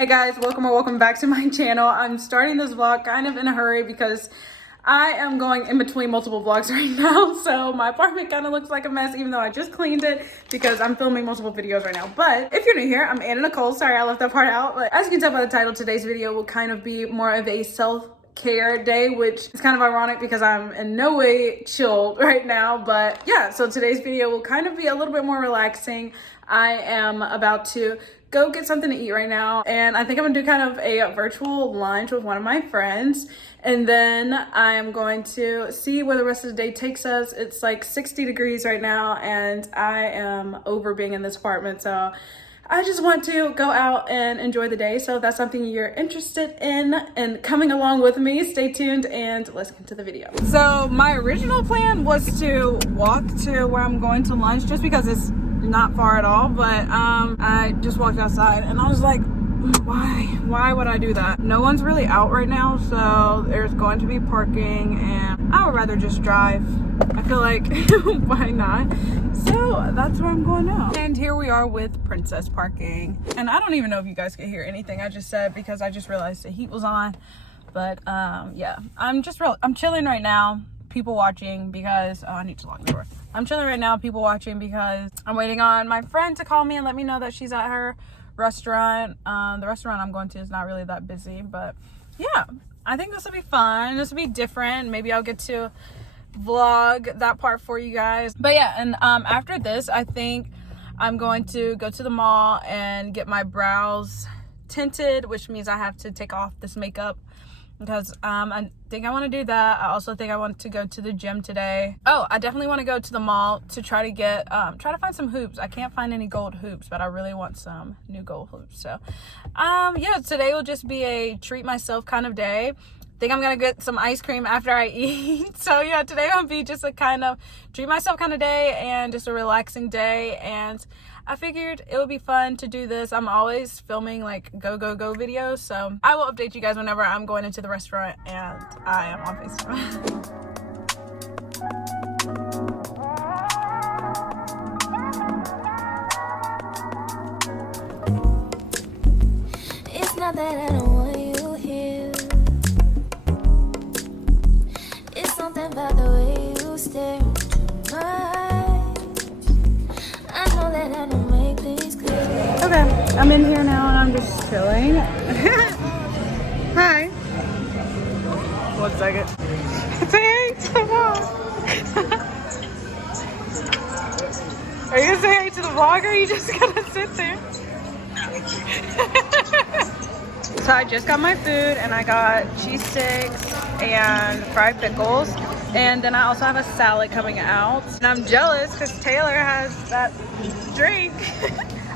Hey guys, welcome back to my channel. I'm starting this vlog kind of in a hurry because I am going in between multiple vlogs right now. So my apartment kind of looks like a mess even though I just cleaned it because I'm filming multiple videos right now. But if you're new here, I'm Anna Nicole. Sorry I left that part out. But as you can tell by the title, today's video will kind of be more of a self-care day, which is kind of ironic because I'm in no way chilled right now. But yeah, so today's video will kind of be a little bit more relaxing. I am about to go get something to eat right now, and I think I'm gonna do kind of a virtual lunch with one of my friends, and then I'm going to see where the rest of the day takes us. It's like 60 degrees right now and I am over being in this apartment, so I just want to go out and enjoy the day. So if that's something you're interested in and coming along with me, stay tuned and let's get into the video. So my original plan was to walk to where I'm going to lunch just because it's not far at all, but I just walked outside and I was like, why would I do that? No one's really out right now, so there's going to be parking and I would rather just drive. I feel like why not? So that's where I'm going now. And here we are with Princess parking, and I don't even know if you guys can hear anything I just said because I just realized the heat was on. But yeah, I'm chilling right now, people watching, because I need to lock the door. I'm chilling right now, people watching, because I'm waiting on my friend to call me and let me know that she's at her restaurant. The restaurant I'm going to is not really that busy, but yeah, I think this will be fun. This will be different. Maybe I'll get to vlog that part for you guys. But yeah, and after this, I think I'm going to go to the mall and get my brows tinted, which means I have to take off this makeup because I think I want to do that. I also think I want to go to the gym today. Oh, I definitely want to go to the mall to try to get try to find some hoops. I can't find any gold hoops, but I really want some new gold hoops. So yeah, today will just be a treat myself kind of day. I think I'm gonna get some ice cream after I eat. So yeah, today will be just a kind of treat myself kind of day and just a relaxing day, and I figured it would be fun to do this. I'm always filming like go videos, so I will update you guys whenever I'm going into the restaurant and I am on FaceTime. It's not that I don't want you here. It's something about the way you stare into my eyes. I know that I don't make things clear. Okay, I'm in here now and I'm just chilling. Hi. 1 second. Say hey to the vlog. Are you gonna say hey to the vlog, or are you just gonna sit there? So I just got my food and I got cheese sticks and fried pickles, and then I also have a salad coming out. And I'm jealous because Taylor has that drink.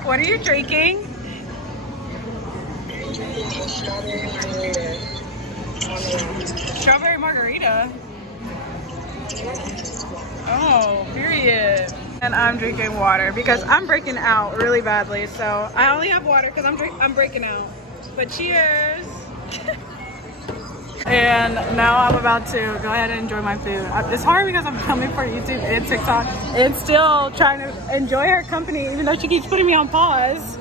What are you drinking? Strawberry margarita. Oh, period. And I'm drinking water because I'm breaking out really badly. So I only have water because I'm breaking out. But cheers. And now I'm about to go ahead and enjoy my food. It's hard because I'm filming for YouTube and TikTok and still trying to enjoy her company even though she keeps putting me on pause.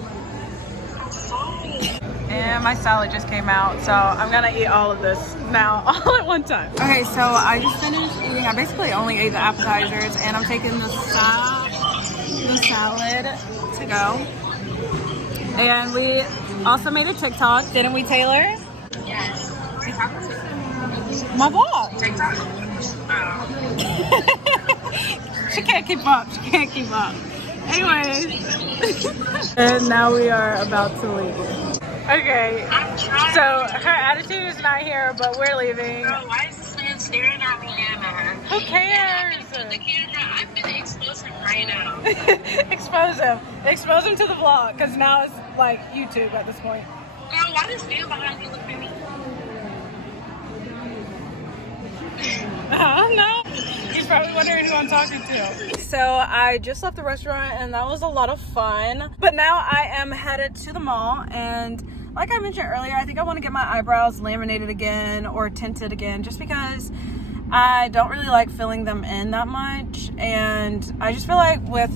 And my salad just came out, so I'm gonna eat all of this now, all at one time. Okay, so I just finished eating. I basically only ate the appetizers, and I'm taking the salad to go. And we also made a TikTok, didn't we, Taylor? Yes. My vlog. TikTok. She can't keep up. Anyways. And now we are about to leave. Okay, so her attitude is not here, but we're leaving. Girl, why is this man staring at me, Anna? Who cares? The camera, I'm gonna expose him right now. Expose him to the vlog, because now it's like YouTube at this point. Girl, why does man behind you look at me? No, he's probably wondering who I'm talking to. So I just left the restaurant and that was a lot of fun. But now I am headed to the mall, and like I mentioned earlier, I think I want to get my eyebrows laminated again or tinted again, just because I don't really like filling them in that much. And I just feel like with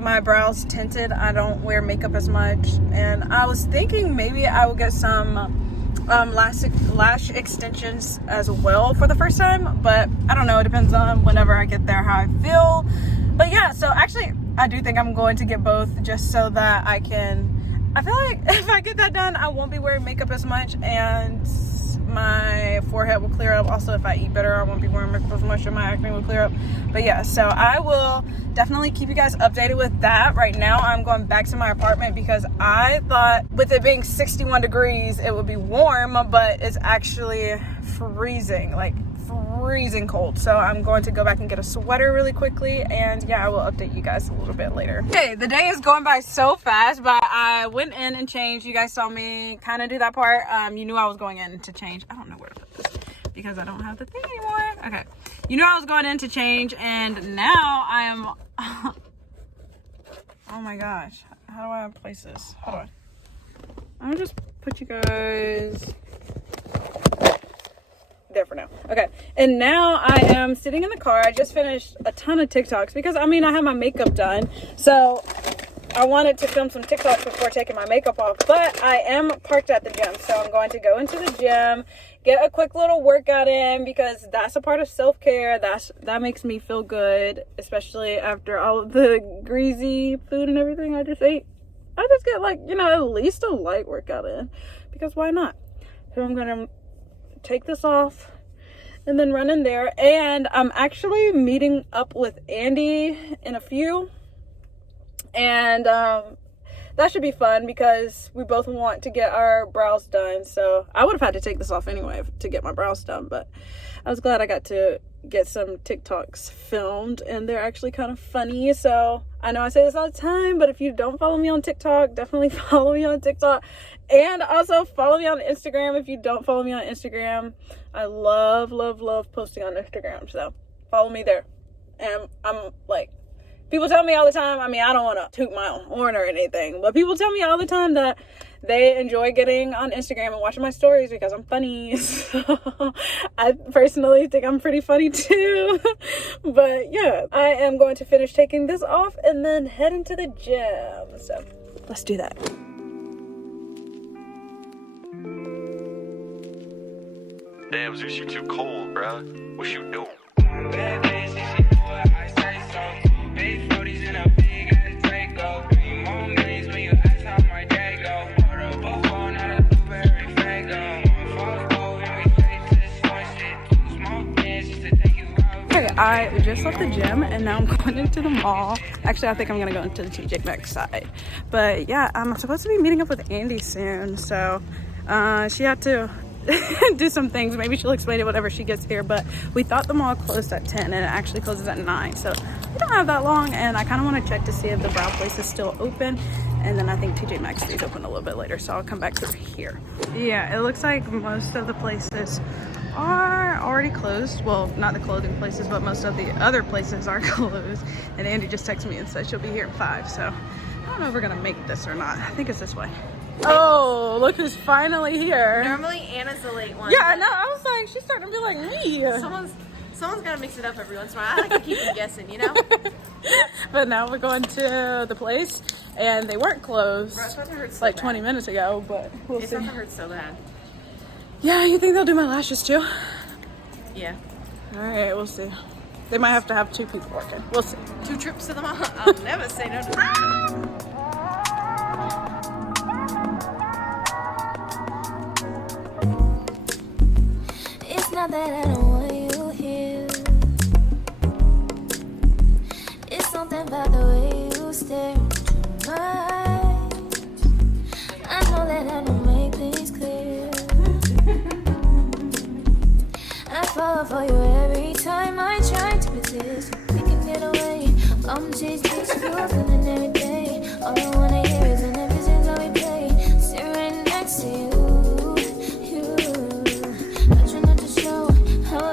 my brows tinted. I don't wear makeup as much, and I was thinking maybe I would get some lash extensions as well for the first time, but I don't know. It depends on whenever I get there how I feel. But yeah, so actually I do think I'm going to get both, just so that I feel like if I get that done, I won't be wearing makeup as much, and my forehead will clear up. Also, if I eat better, I won't be wearing makeup as much, and my acne will clear up. But yeah, so I will definitely keep you guys updated with that. Right now I'm going back to my apartment because I thought with it being 61 degrees it would be warm, but it's actually freezing, like freezing cold. So I'm going to go back and get a sweater really quickly, and yeah, I will update you guys a little bit later. Okay, the day is going by so fast, but I went in and changed. You guys saw me kind of do that part. You knew I was going in to change. I don't know where to put this because I don't have the thing anymore. Okay, you know I was going in to change, and now I am oh my gosh, how do I place this? Hold on, I'm gonna just put you guys there for now. Okay, and now I am sitting in the car. I just finished a ton of TikToks because I mean I have my makeup done, so I wanted to film some TikToks before taking my makeup off, but I am parked at the gym, so I'm going to go into the gym, get a quick little workout in, because that's a part of self-care. That makes me feel good, especially after all of the greasy food and everything I just ate. I just get, like, you know, at least a light workout in, because why not? So I'm gonna take this off and then run in there, and I'm actually meeting up with Andy in a few, and that should be fun because we both want to get our brows done. So I would have had to take this off anyway to get my brows done, but I was glad I got to get some TikToks filmed, and they're actually kind of funny. So I know I say this all the time, but if you don't follow me on TikTok, definitely follow me on TikTok, and also follow me on Instagram if you don't follow me on Instagram. I love posting on Instagram, so follow me there. And I'm like, people tell me all the time, I mean, I don't want to toot my own horn or anything, but people tell me all the time that they enjoy getting on Instagram and watching my stories because I'm funny. So I personally think I'm pretty funny too. But yeah, I am going to finish taking this off and then head into the gym. So let's do that. Damn, Zeus, you too cold, bro. What you doing? I just left the gym and now I'm going into the mall. Actually, I think I'm gonna go into the TJ Maxx side. But yeah, I'm supposed to be meeting up with Andy soon, so she had to do some things. Maybe she'll explain it whenever she gets here, but we thought the mall closed at 10 and it actually closes at 9, so we don't have that long, and I kind of want to check to see if the brow place is still open, and then I think TJ Maxx stays open a little bit later, so I'll come back through here. Yeah, it looks like most of the places are already closed. Well, not the clothing places, but most of the other places are closed, and Andy just texted me and said she'll be here at 5, so I don't know if we're gonna make this or not. I think it's this way. Oh, look who's finally here. Normally Anna's the late one. Yeah, I know. I was like, she's starting to be like me. Someone's gotta mix it up every once in a while. I like to keep you guessing, you know? But now we're going to the place, and they weren't closed. Bro, it's not gonna hurt so like bad. 20 minutes ago, but we'll It's see. not gonna hurt so bad. Yeah, you think they'll do my lashes too? Yeah. All right, we'll see. They might have to have 2 people working. We'll see. 2 trips to the mall. I'll never say no to that. It's not that I don't want you here. It's something about the way you stare into my eyes. I know that I don't make things clear. I fall for you every time I try to resist. We can get away. Come chase these fools and then every day. All I wanna hear is an episode that we play. Sit right next to you. I try not to show how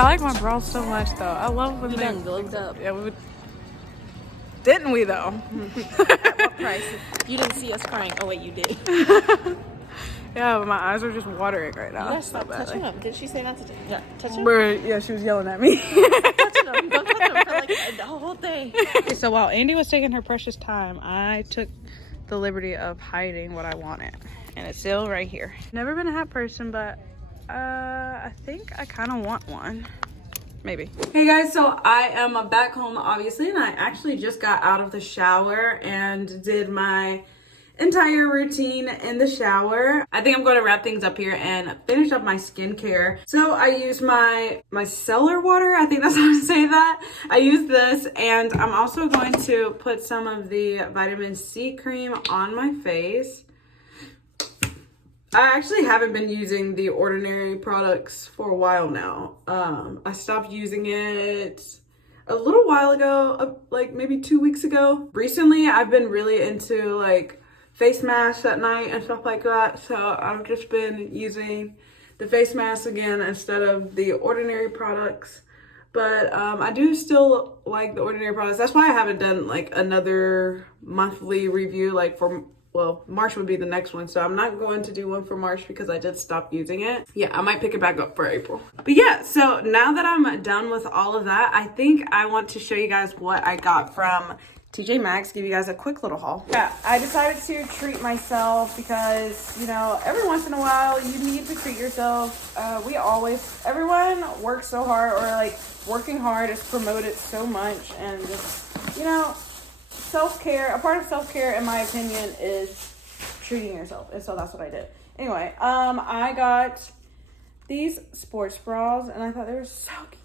I like my bra so much though. I love when You they done glowed up. Yeah, we would. Didn't we though? At what price? You didn't see us crying. Oh wait, you did. Yeah, but my eyes are just watering right now. You gotta so stop badly. touching them. Did she say not to touch them? But yeah, she was yelling at me. Touching them. Don't touch them for like the whole day. Okay, so while Andy was taking her precious time, I took the liberty of hiding what I wanted. And it's still right here. Never been a hat person, but I think I kind of want one. Maybe. Hey guys, so I am back home obviously, and I actually just got out of the shower and did my entire routine in the shower. I think I'm going to wrap things up here and finish up my skincare. So I used my micellar water. I think that's how to say that. I used this, and I'm also going to put some of the vitamin C cream on my face. I actually haven't been using the Ordinary products for a while now. I stopped using it a little while ago, like maybe 2 weeks ago. Recently, I've been really into like face masks at night and stuff like that. So I've just been using the face mask again instead of the Ordinary products. But I do still like the Ordinary products. That's why I haven't done like another monthly review like for, well, March would be the next one. So I'm not going to do one for March because I did stop using it. Yeah, I might pick it back up for April. But yeah, so now that I'm done with all of that, I think I want to show you guys what I got from TJ Maxx, give you guys a quick little haul. Yeah, I decided to treat myself because, you know, every once in a while you need to treat yourself. Everyone works so hard, or like working hard is promoted so much, and just, you know, self-care, a part of self-care in my opinion is treating yourself. And so that's what I did. Anyway, I got these sports bras and I thought they were so cute.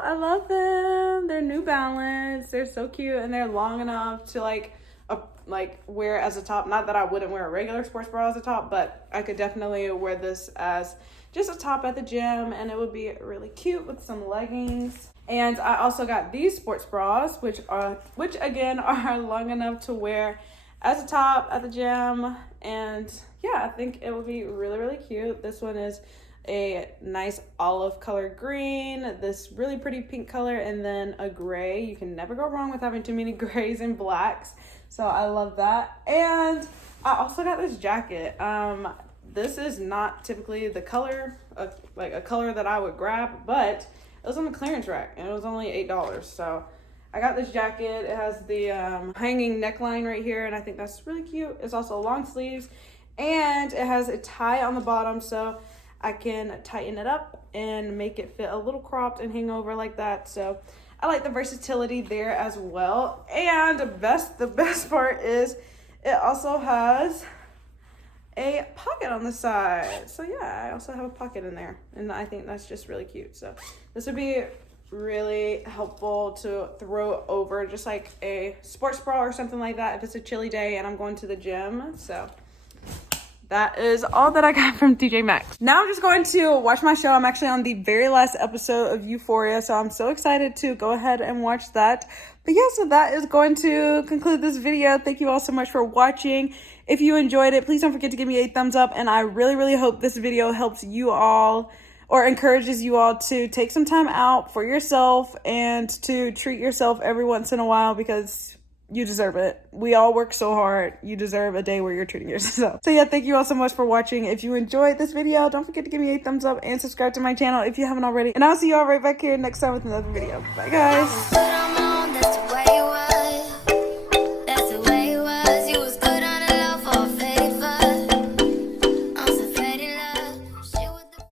I love them. They're New Balance. They're so cute, and they're long enough to like wear as a top. Not that I wouldn't wear a regular sports bra as a top, but I could definitely wear this as just a top at the gym, and it would be really cute with some leggings. And I also got these sports bras, which again are long enough to wear as a top at the gym. And yeah, I think it would be really, really cute. This one is a nice olive color green, this really pretty pink color, and then a gray. You can never go wrong with having too many grays and blacks. So I love that. And I also got this jacket. This is not typically the color of like a color that I would grab, but it was on the clearance rack and it was only $8. So I got this jacket. It has the hanging neckline right here, and I think that's really cute. It's also long sleeves, and it has a tie on the bottom, so I can tighten it up and make it fit a little cropped and hang over like that. So I like the versatility there as well. And the best part is it also has a pocket on the side. So yeah, I also have a pocket in there, and I think that's just really cute. So this would be really helpful to throw over just like a sports bra or something like that if it's a chilly day and I'm going to the gym. So that is all that I got from TJ Maxx. Now I'm just going to watch my show. I'm actually on the very last episode of Euphoria, so I'm so excited to go ahead and watch that. But yeah, so that is going to conclude this video. Thank you all so much for watching. If you enjoyed it, please don't forget to give me a thumbs up, and I really, really hope this video helps you all or encourages you all to take some time out for yourself and to treat yourself every once in a while, because you deserve it. We all work so hard. You deserve a day where you're treating yourself. So yeah, thank you all so much for watching. If you enjoyed this video, don't forget to give me a thumbs up and subscribe to my channel if you haven't already. And I'll see you all right back here next time with another video. Bye guys.